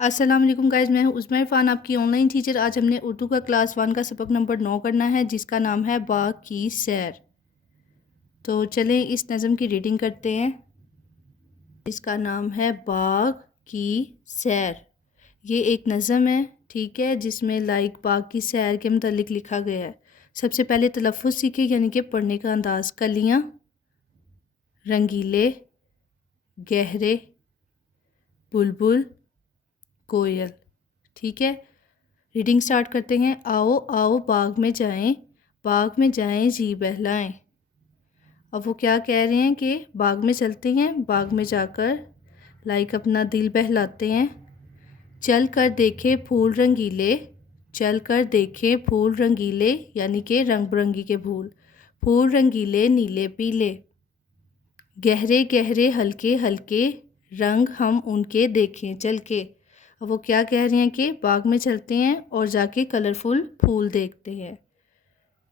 अस्सलाम वालेकुम गाइज़, मैं हूँ उज़मा इरफ़ान, आपकी ऑनलाइन टीचर। आज हमने उर्दू का क्लास 1 का सबक नंबर 9 करना है, जिसका नाम है बाग की सैर। तो चलें इस नज़म की रीडिंग करते हैं। इसका नाम है बाग की सैर। ये एक नज़म है, ठीक है, जिसमें बाग की सैर के मुतालिक लिखा गया है। सबसे पहले तलफ़्फ़ुज़ सीखें, यानी कि पढ़ने का अंदाज़। कलियाँ, रंगीले, गहरे, बुलबुल, कोयल। ठीक है, रीडिंग स्टार्ट करते हैं। आओ आओ बाग में जाएं, बाग में जाएं जी बहलाएं। अब वो क्या कह रहे हैं कि बाग में चलते हैं, बाग में जाकर अपना दिल बहलाते हैं। चल कर देखे फूल रंगीले, चल कर देखे फूल रंगीले, यानी कि रंग बिरंगी के फूल। फूल रंगीले नीले पीले, गहरे गहरे हल्के हल्के, रंग हम उनके देखें चल के। अब वो क्या कह रहे हैं कि बाग में चलते हैं और जाके कलरफुल फूल देखते हैं।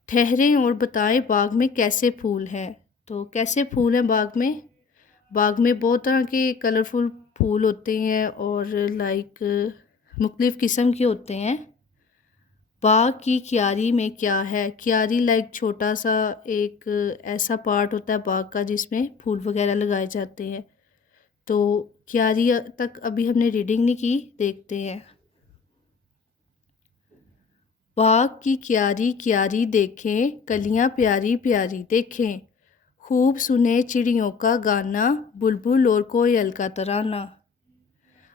ठहरें और बताएं बाग में कैसे फूल हैं। तो कैसे फूल हैं बाग में? बाग में बहुत तरह के कलरफुल फूल होते हैं और मुख्तलिफ़ किस्म के होते हैं। बाग की क्यारी में क्या है? क्यारी छोटा सा एक ऐसा पार्ट होता है बाग का जिसमें फूल वगैरह लगाए जाते हैं। तो क्यारी तक अभी हमने रीडिंग नहीं की, देखते हैं। बाग की क्यारी क्यारी देखें, कलियां प्यारी प्यारी देखें, खूब सुने चिड़ियों का गाना, बुलबुल और कोयल का तराना।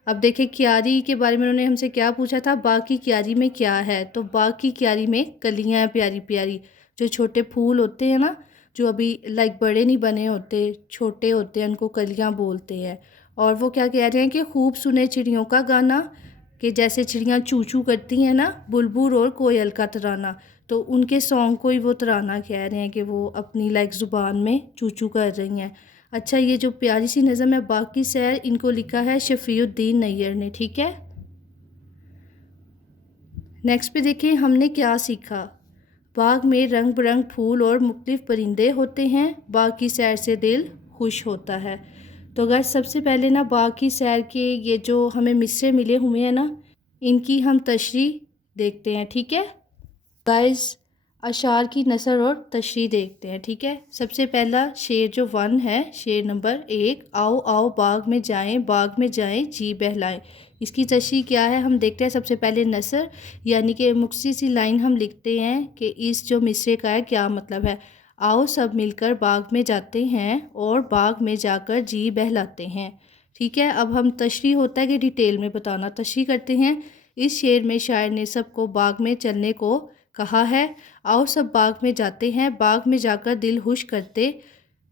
अब देखिए क्यारी के बारे में उन्होंने हमसे क्या पूछा था, बाग की क्यारी में क्या है। तो बाग की क्यारी में कलियां प्यारी प्यारी, जो छोटे फूल होते हैं ना, जो अभी बड़े नहीं बने होते, छोटे होते हैं, उनको कलियां बोलते हैं। और वो क्या कह रहे हैं कि खूब सुने चिड़ियों का गाना, कि जैसे चिड़ियाँ चू चू करती हैं ना, बुलबुल और कोयल का तराना, तो उनके सॉन्ग को ही वो तराना कह रहे हैं कि वो अपनी ज़ुबान में चू चू कर रही हैं। अच्छा, ये जो प्यारी सी नज़म है बाग की सैर, इनको लिखा है शफ़ीउद्दीन नैयर ने, ठीक है। नेक्स्ट पे देखें हमने क्या सीखा। बाग में रंग बिरंग फूल और मुख्तलिफ़ परिंदे होते हैं, बाग की सैर से दिल खुश होता है। तो अगर सबसे पहले ना बाग की सैर के ये जो हमें मिसरे मिले हुए हैं ना, इनकी हम तशरीह देखते हैं, ठीक है। गाइस, अशार की नसर और तशरीह देखते हैं, ठीक है। सबसे पहला शेर जो 1 है, शेर नंबर 1, आओ आओ बाग में जाएं जी बहलाएं। इसकी तशरीह क्या है हम देखते हैं। सबसे पहले नसर, यानी कि मुख्तसर सी लाइन हम लिखते हैं कि इस जो मिसरे का है क्या मतलब है। आओ सब मिलकर बाग में जाते हैं और बाग में जाकर जी बहलाते हैं, ठीक है। अब हम तशरीह होता है कि डिटेल में बताना, तशरीह करते हैं। इस शेर में शायर ने सबको बाग में चलने को कहा है। आओ सब बाग में जाते हैं, बाग में जाकर दिल खुश करते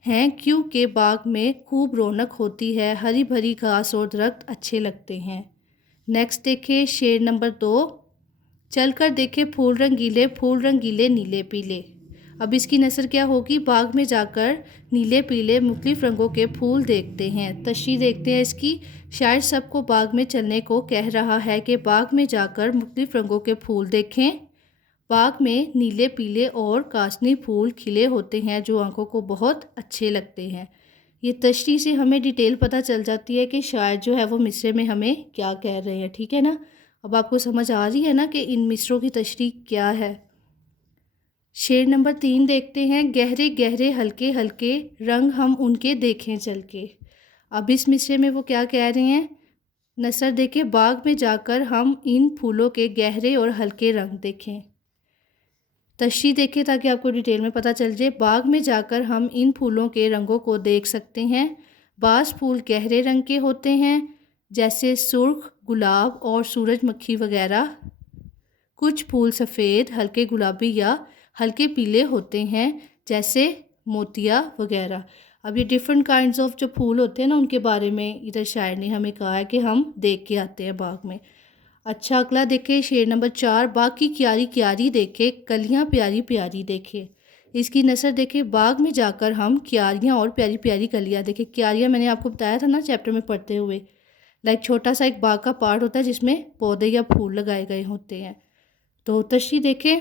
हैं, क्योंकि बाग में खूब रौनक होती है, हरी भरी घास और दरख्त अच्छे लगते हैं। नेक्स्ट देखिए शेर नंबर 2, चल कर देखे फूल रंगीले नीले पीले। अब इसकी नसर क्या होगी, बाग में जाकर नीले पीले मुख्तलिफ रंगों के फूल देखते हैं। तशरीह देखते हैं इसकी। शायर सबको बाग में चलने को कह रहा है कि बाग में जाकर मुख्तलिफ रंगों के फूल देखें। बाग में नीले पीले और कासनी फूल खिले होते हैं, जो आंखों को बहुत अच्छे लगते हैं। ये तशरीह से हमें डिटेल पता चल जाती है कि शायर जो है वो मिसरे में हमें क्या कह रहे हैं, ठीक है ना। अब आपको समझ आ रही है ना कि इन मिसरों की तशरीह क्या है। शेर नंबर 3 देखते हैं, गहरे गहरे हल्के हल्के, रंग हम उनके देखें चल के। अब इस मिसरे में वो क्या कह रहे हैं, नसर देखे बाग में जाकर हम इन फूलों के गहरे और हल्के रंग देखें। तशरीह देखें ताकि आपको डिटेल में पता चल जाए। बाग में जाकर हम इन फूलों के रंगों को देख सकते हैं। बाज़ फूल गहरे रंग के होते हैं, जैसे सुर्ख, गुलाब और सूरजमुखी वगैरह। कुछ फूल सफ़ेद, हल्के गुलाबी या हल्के पीले होते हैं, जैसे मोतिया वगैरह। अब ये डिफरेंट काइंड्स ऑफ जो फूल होते हैं ना, उनके बारे में इधर शायर ने हमें कहा है कि हम देख के आते हैं बाग में। अच्छा, अगला देखे शेर नंबर 4, बाग की क्यारी क्यारी देखे, कलियां प्यारी प्यारी देखे। इसकी नसर देखे, बाग में जाकर हम क्यारियां और प्यारी प्यारी कलियां देखे। क्यारियां मैंने आपको बताया था ना चैप्टर में पढ़ते हुए, छोटा सा एक बाग का पार्ट होता है जिसमें पौधे या फूल लगाए गए होते हैं। तो तशरीह देखें,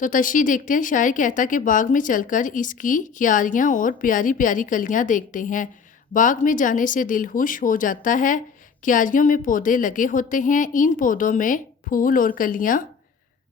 तो तशरीह देखते हैं। शायर कहता कि बाग में चलकर इसकी क्यारियां और प्यारी प्यारी कलियां देखते हैं, बाग में जाने से दिल खुश हो जाता है, क्यारियों में पौधे लगे होते हैं, इन पौधों में फूल और कलियां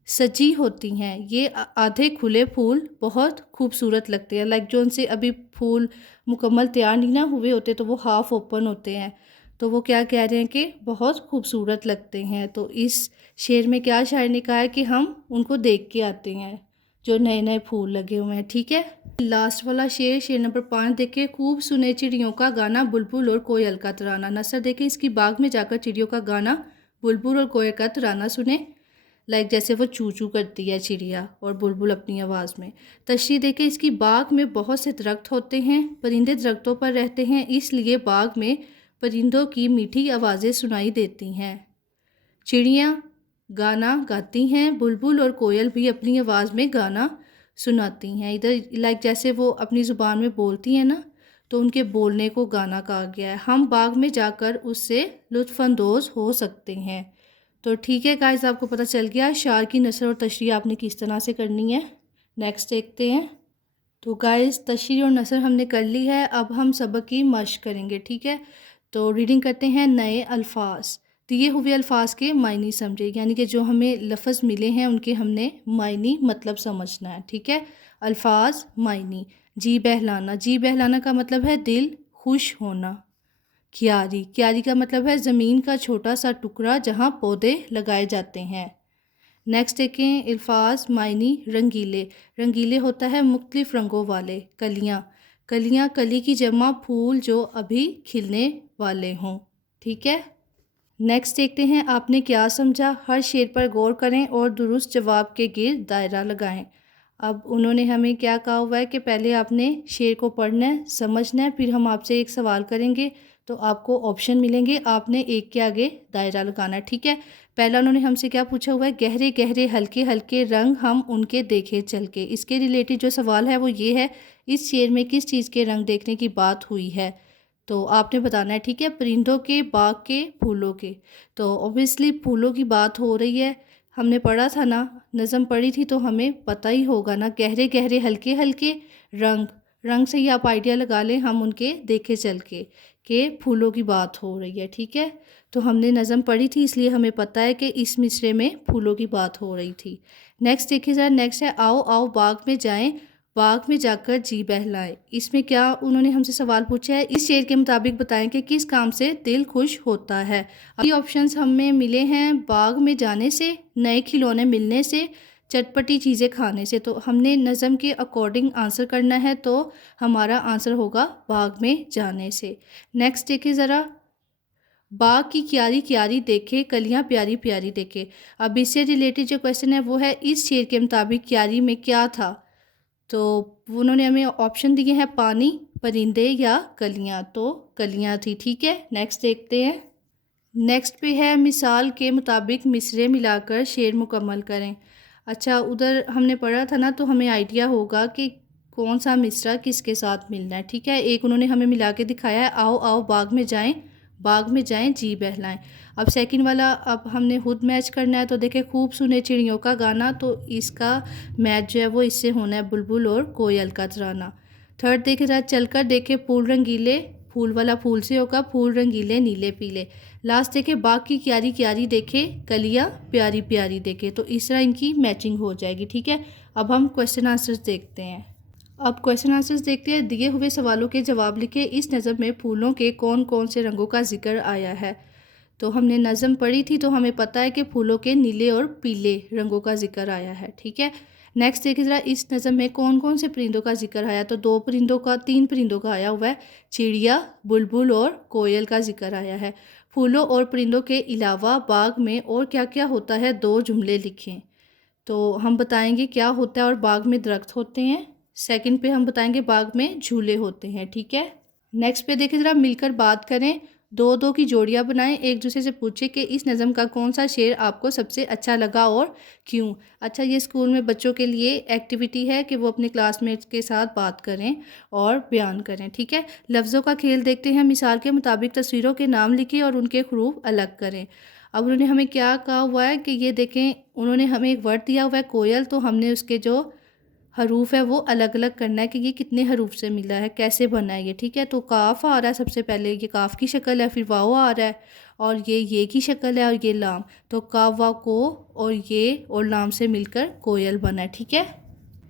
सजी होती हैं। ये आधे खुले फूल बहुत खूबसूरत लगते हैं, लाइक जो उनसे अभी फूल मुकम्मल तैयार नहीं ना हुए होते तो वो हाफ़ ओपन होते हैं, तो वो क्या कह रहे हैं कि बहुत खूबसूरत लगते हैं। तो इस शेर में क्या शायर ने कहा है कि हम उनको देख के आते हैं जो नए नए फूल लगे हुए हैं। ठीक है, लास्ट वाला शेर, शेर नंबर 5 देखे। खूब सुने चिड़ियों का गाना, बुलबुल और कोयल का तराना। नसर देखे इसकी, बाग में जाकर चिड़ियों का गाना, बुलबुल और कोयल का तराना सुने, लाइक जैसे वो चू चू करती है चिड़िया और बुलबुल अपनी आवाज़ में। तशरीह देखे इसकी, बाग में बहुत से दरख्त होते हैं, परिंदे दरख्तों पर रहते हैं, इसलिए बाग में परिंदों की मीठी आवाज़ें सुनाई देती हैं। चिड़ियाँ गाना गाती हैं, बुलबुल और कोयल भी अपनी आवाज़ में गाना सुनाती हैं। इधर लाइक जैसे वो अपनी ज़ुबान में बोलती हैं ना, तो उनके बोलने को गाना कहा गया है। हम बाग में जाकर उससे लुत्फ़अंदोज़ हो सकते हैं। तो ठीक है गाइस, आपको पता चल गया शार की नसर और तशरीह आपने किस तरह से करनी है। नेक्स्ट देखते हैं। तो गाइस तशरीह और नसर हमने कर ली है, अब हम सबक की मश्क करेंगे। ठीक है, तो रीडिंग करते हैं। नए अल्फाज, दिए हुए अल्फाज के मायने समझे, यानी कि जो हमें लफ्ज़ मिले हैं उनके हमने मायने मतलब समझना है। ठीक है, अल्फाज मायने। जी बहलाना, जी बहलाना का मतलब है दिल खुश होना। क्यारी, क्यारी का मतलब है ज़मीन का छोटा सा टुकड़ा जहाँ पौधे लगाए जाते हैं। नेक्स्ट देखें अल्फाज मायने। रंगीले, रंगीले होता है मुख्तलिफ रंगों वाले। कलियाँ, कलियाँ कली की जमा फूल जो अभी खिलने वाले हों। ठीक है, नेक्स्ट देखते हैं आपने क्या समझा। हर शेर पर गौर करें और दुरुस्त जवाब के गिर्द दायरा लगाएं। अब उन्होंने हमें क्या कहा हुआ है कि पहले आपने शेर को पढ़ना है, समझना है, फिर हम आपसे एक सवाल करेंगे तो आपको ऑप्शन मिलेंगे, आपने एक के आगे दायरा लगाना है। ठीक है, पहला उन्होंने हमसे क्या पूछा हुआ है, गहरे गहरे हल्के हल्के रंग हम उनके देखे चल के। इसके रिलेटेड जो सवाल है वो ये है, इस शेर में किस चीज़ के रंग देखने की बात हुई है, तो आपने बताना है। ठीक है, परिंदों के, बाग के, फूलों के। तो ऑब्वियसली फूलों की बात हो रही है, हमने पढ़ा था ना, नज़म पढ़ी थी तो हमें पता ही होगा ना। गहरे गहरे हल्के हल्के रंग, रंग से ही आप आइडिया लगा लें हम उनके देखे चल के फूलों की बात हो रही है। ठीक है, तो हमने नज़म पढ़ी थी इसलिए हमें पता है कि इस मिसरे में फूलों की बात हो रही थी। नेक्स्ट देखिए ज़रा, नेक्स्ट है आओ आओ बाग में जाएं, बाग में जाकर जी बहलाएं। इसमें क्या उन्होंने हमसे सवाल पूछा है, इस शेर के मुताबिक बताएं कि किस काम से दिल खुश होता है। अभी ऑप्शंस हमें मिले हैं, बाग में जाने से, नए खिलौने मिलने से, चटपटी चीज़ें खाने से। तो हमने नज़म के अकॉर्डिंग आंसर करना है, तो हमारा आंसर होगा बाग में जाने से। नेक्स्ट देखिए ज़रा, बाग की क्यारी क्यारी देखे, कलियां प्यारी प्यारी देखे। अब इससे रिलेटेड जो क्वेश्चन है वो है, इस शेर के मुताबिक क्यारी में क्या था, तो उन्होंने हमें ऑप्शन दिए हैं पानी, परिंदे या कलियां, तो कलियां थी। ठीक है, नेक्स्ट देखते हैं। नेक्स्ट पे है मिसाल के मुताबिक मिसरे मिलाकर शेर मुकम्मल करें। अच्छा, उधर हमने पढ़ा था ना, तो हमें आइडिया होगा कि कौन सा मिसरा किसके साथ मिलना है। ठीक है, एक उन्होंने हमें मिला के दिखाया है, आओ आओ बाग में जाएं, बाग में जाएं जी बहलाएं। अब सेकंड वाला अब हमने खुद मैच करना है, तो देखें खूब सुने चिड़ियों का गाना, तो इसका मैच जो है वो इससे होना है बुलबुल और कोयल का तराना। थर्ड देखे जरा, चलकर देखे फूल रंगीले, फूल वाला फूल से होगा, फूल रंगीले नीले पीले। लास्ट देखे बाग की क्यारी क्यारी देखे, कलियां प्यारी प्यारी देखे। तो इस तरह इनकी मैचिंग हो जाएगी। ठीक है, अब हम क्वेश्चन आंसर्स देखते हैं। अब क्वेश्चन आंसर्स देखते हैं। दिए हुए सवालों के जवाब लिखे, इस नज़म में फूलों के कौन कौन से रंगों का जिक्र आया है। तो हमने नज़म पढ़ी थी तो हमें पता है कि फूलों के नीले और पीले रंगों का जिक्र आया है। ठीक है, नेक्स्ट देखिए ज़रा, इस नज़म में कौन कौन से परिंदों का जिक्र आया, तो तीन परिंदों का आया हुआ है, चिड़िया, बुलबुल और कोयल का जिक्र आया है। फूलों और परिंदों के अलावा बाग में और क्या क्या होता है, 2 जुमले लिखें। तो हम बताएंगे क्या होता है, और बाग में दरख्त होते हैं। सेकंड पे हम बताएंगे बाग में झूले होते हैं। ठीक है, नेक्स्ट पे देखिए ज़रा, मिलकर बात करें, 2-2 की जोड़ियाँ बनाएं, एक दूसरे से पूछे कि इस नज़म का कौन सा शेर आपको सबसे अच्छा लगा और क्यों। अच्छा, ये स्कूल में बच्चों के लिए एक्टिविटी है कि वो अपने क्लासमेट्स के साथ बात करें और बयान करें। ठीक है, लफ्ज़ों का खेल देखते हैं। मिसाल के मुताबिक तस्वीरों के नाम लिखें और उनके हरूफ अलग करें। अब उन्होंने हमें क्या कहा हुआ है कि ये देखें, उन्होंने हमें एक वर्ड दिया हुआ है कोयल, तो हमने उसके जो हरूफ है वो अलग अलग करना है कि ये कितने हरूफ से मिला है, कैसे बना है ये, ठीक है। तो काफ आ रहा है सबसे पहले, ये काफ की शक्ल है, फिर वाओ आ रहा है और ये की शक्ल है और ये लाम। तो काफ वाव को और ये और लाम से मिलकर कोयल बना है, ठीक है।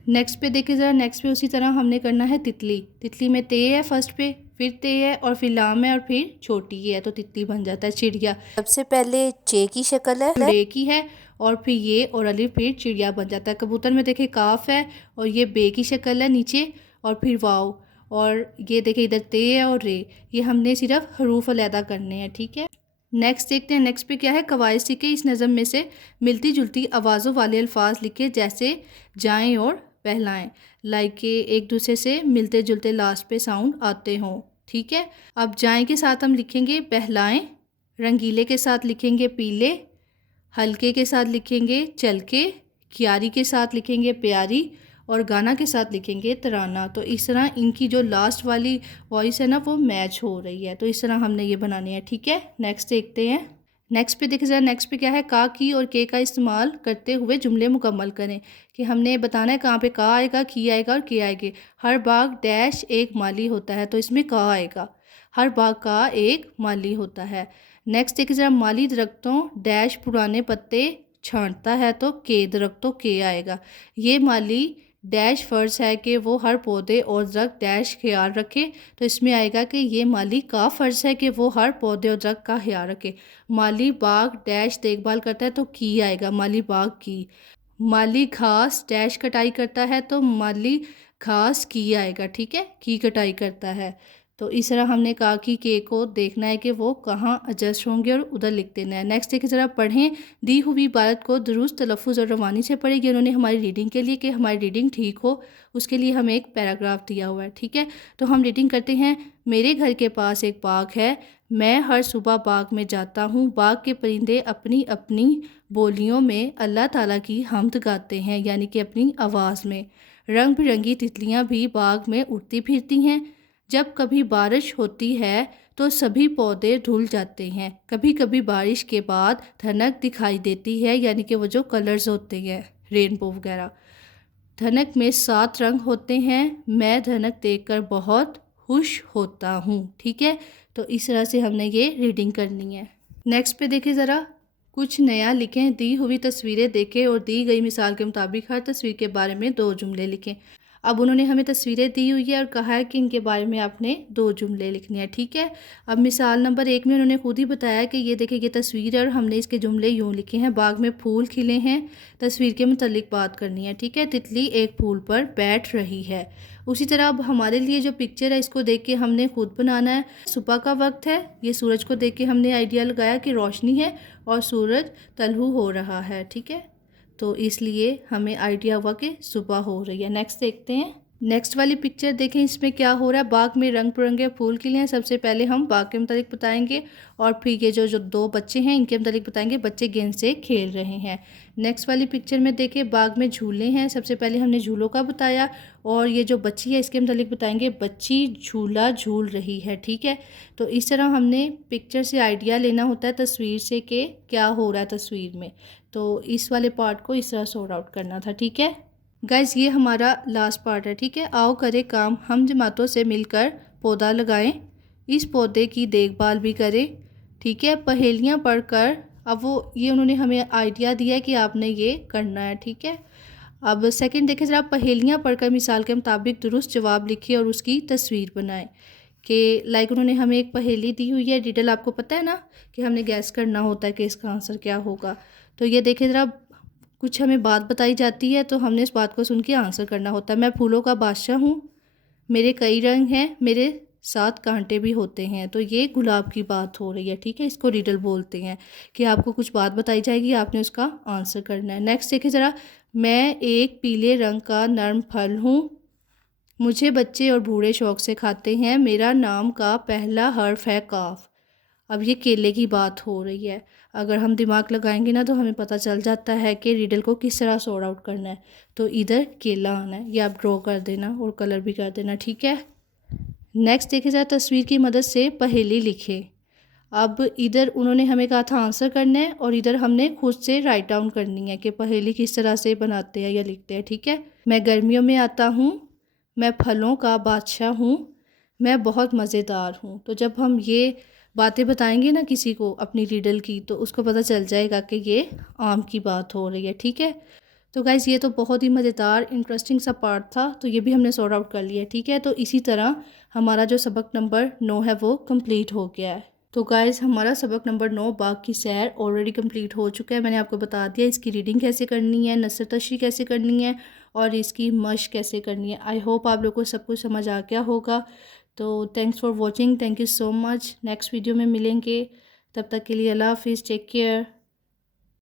नेक्स्ट पे देखिए ज़रा, नेक्स्ट पे उसी तरह हमने करना है तितली। तितली में ते है फर्स्ट पे, फिर ते है और फिर लाम है और फिर छोटी ये है, तो तितली बन जाता है। चिड़िया सबसे पहले चे की शक्ल है, डे की है और फिर ये और अलिफ, फिर चिड़िया बन जाता है। कबूतर में देखिए काफ है और ये बे की शक्ल है नीचे और फिर वाव, और ये देखिए इधर ते है और रे। ये हमने सिर्फ हरूफ अलहदा करने हैं, ठीक है। नेक्स्ट देखते हैं, नेक्स्ट पे क्या है, कवायद सीखे। इस नज़म में से मिलती जुलती आवाज़ों वाले अल्फाज लिखे, जैसे जाएं और पहलाएं, लाइक के एक दूसरे से मिलते जुलते लास्ट पे साउंड आते हों, ठीक है। अब जाएं के साथ हम लिखेंगे पहलाएं, रंगीले के साथ लिखेंगे पीले, हल्के के साथ लिखेंगे चलके, क्यारी के साथ लिखेंगे प्यारी और गाना के साथ लिखेंगे तराना। तो इस तरह इनकी जो लास्ट वाली वॉइस है ना वो मैच हो रही है, तो इस तरह हमने ये बनानी है, ठीक है। नेक्स्ट देखते हैं, नेक्स्ट पे देखिए ज़रा, नेक्स्ट पे क्या है, का की और के का इस्तेमाल करते हुए जुमले मुकम्मल करें। कि हमने बताना है कहाँ पे का आएगा, की आएगा और के आएंगे। हर बाग डैश एक माली होता है, तो इसमें का आएगा। हर बाग का एक माली होता है। नेक्स्ट देखिए ज़रा, माली दरख्तों डैश पुराने पत्ते छांटता है, तो के दरख्तों के आएगा। ये माली डैश फ़र्ज़ है कि वो हर पौधे और दरख्त डैश ख्याल रखे, तो इसमें आएगा कि ये माली का फ़र्ज़ है कि वो हर पौधे और दरख्त का ख्याल रखे। माली बाग डैश देखभाल करता है, तो की आएगा, माली बाग की। माली घास डैश कटाई करता है, तो माली घास की आएगा, ठीक है, की कटाई करता है। तो इस तरह हमने कहा कि के को देखना है कि वो कहाँ एडजस्ट होंगे और उधर लिख देना है। नेक्स्ट देखिए ज़रा, पढ़ें दी हुई इबारत को दुरुस्त तलफ़ुज़ और रवानी से पढ़ेगी। उन्होंने हमारी रीडिंग के लिए कि हमारी रीडिंग ठीक हो, उसके लिए हमें एक पैराग्राफ दिया हुआ है, ठीक है। तो हम रीडिंग करते हैं। मेरे घर के पास एक बाग है, मैं हर सुबह बाग में जाता हूँ। बाग के परिंदे अपनी अपनी बोलियों में अल्लाह ताला की हम्द गाते हैं, यानी कि अपनी आवाज़ में। रंग बिरंगी तितलियाँ भी बाग में उड़ती फिरती हैं। जब कभी बारिश होती है तो सभी पौधे धुल जाते हैं। कभी कभी बारिश के बाद धनक दिखाई देती है, यानी कि वो जो कलर्स होते हैं रेनबो वगैरह। धनक में 7 रंग होते हैं, मैं धनक देखकर बहुत खुश होता हूँ, ठीक है। तो इस तरह से हमने ये रीडिंग करनी है। नेक्स्ट पे देखिए ज़रा, कुछ नया लिखें। दी हुई तस्वीरें देखें और दी गई मिसाल के मुताबिक हर तस्वीर के बारे में 2 जुमले लिखें। अब उन्होंने हमें तस्वीरें दी हुई है और कहा है कि इनके बारे में आपने 2 जुमले लिखने हैं, ठीक है। अब मिसाल नंबर 1 में उन्होंने खुद ही बताया कि ये देखिए ये तस्वीर है और हमने इसके जुमले यूँ लिखे हैं, बाग में फूल खिले हैं, तस्वीर के मुतालिक बात करनी है, ठीक है। तितली एक फूल पर बैठ रही है। उसी तरह अब हमारे लिए जो पिक्चर है इसको देख के हमने खुद बनाना है। सुबह का वक्त है, ये सूरज को देख के हमने आइडिया लगाया कि रोशनी है और सूरज तलू हो रहा है, ठीक है। तो इसलिए हमें आइडिया हुआ कि सुबह हो रही है। नेक्स्ट देखते हैं, नेक्स्ट वाली पिक्चर देखें, इसमें क्या हो रहा है। बाग में रंग बिरंगे फूल खिले हैं। सबसे पहले हम बाग के मुतालिक बताएंगे और फिर ये जो 2 बच्चे हैं इनके मुतालिक बताएंगे। बच्चे गेंद से खेल रहे हैं। नेक्स्ट वाली पिक्चर में देखें, बाग में झूले हैं। सबसे पहले हमने झूलों का बताया और ये जो बच्ची है इसके मुतालिक बताएंगे, बच्ची झूला झूल रही है, ठीक है। तो इस तरह हमने पिक्चर से आइडिया लेना होता है तस्वीर से कि क्या हो रहा है तस्वीर में। तो इस वाले पार्ट को इस तरह सॉर्ट आउट करना था, ठीक है गाइज़। ये हमारा लास्ट पार्ट है, ठीक है। आओ करें काम, हम जमातों से मिलकर पौधा लगाएं, इस पौधे की देखभाल भी करें, ठीक है। पहेलियाँ पढ़कर, अब वो ये उन्होंने हमें आइडिया दिया है कि आपने ये करना है, ठीक है। अब सेकंड देखें ज़रा, पहेलियाँ पढ़कर मिसाल के मुताबिक दुरुस्त जवाब लिखिए और उसकी तस्वीर बनाएं। कि लाइक उन्होंने हमें एक पहेली दी हुई है, डिटेल आपको पता है ना कि हमने गैस करना होता है कि इसका आंसर क्या होगा। तो ये देखें ज़रा, कुछ हमें बात बताई जाती है तो हमने इस बात को सुन के आंसर करना होता है। मैं फूलों का बादशाह हूँ, मेरे कई रंग हैं, मेरे 7 कांटे भी होते हैं। तो ये गुलाब की बात हो रही है, ठीक है। इसको रिडल बोलते हैं कि आपको कुछ बात बताई जाएगी, आपने उसका आंसर करना है। नेक्स्ट देखिए ज़रा, मैं एक पीले रंग का नर्म फल हूँ, मुझे बच्चे और बूढ़े शौक़ से खाते हैं, मेरा नाम का पहला हर्फ है काफ। अब ये केले की बात हो रही है। अगर हम दिमाग लगाएंगे ना तो हमें पता चल जाता है कि रिडल को किस तरह सॉर्ट आउट करना है। तो इधर केला आना है, ये आप ड्रॉ कर देना और कलर भी कर देना, ठीक है। नेक्स्ट देखिए ज़रा, तस्वीर की मदद से पहेली लिखे। अब इधर उन्होंने हमें कहा था आंसर करना है और इधर हमने खुद से राइट डाउन करनी है कि पहेली किस तरह से बनाते हैं या लिखते हैं, ठीक है। मैं गर्मियों में आता हूँ, मैं फलों का बादशाह हूँ, मैं बहुत मज़ेदार हूँ। तो जब हम ये बातें बताएंगे ना किसी को अपनी रिडल की, तो उसको पता चल जाएगा कि ये आम की बात हो रही है, ठीक है। तो गाइज़ ये तो बहुत ही मज़ेदार इंटरेस्टिंग सा पार्ट था, तो ये भी हमने सॉर्ट आउट कर लिया, ठीक है। तो इसी तरह हमारा जो सबक नंबर 9 है वो कंप्लीट हो गया है। तो गाइज़ हमारा सबक नंबर 9 बाग की सैर ऑलरेडी कंप्लीट हो चुका है। मैंने आपको बता दिया इसकी रीडिंग कैसे करनी है, नसर तशरी कैसे करनी है और इसकी मश्क कैसे करनी है। आई होप आप लोगों को सब कुछ समझ आ गया होगा। तो thanks for watching, thank you so much. Next video में मिलेंगे, तब तक के लिए अल्लाह हाफिज़, टेक केयर।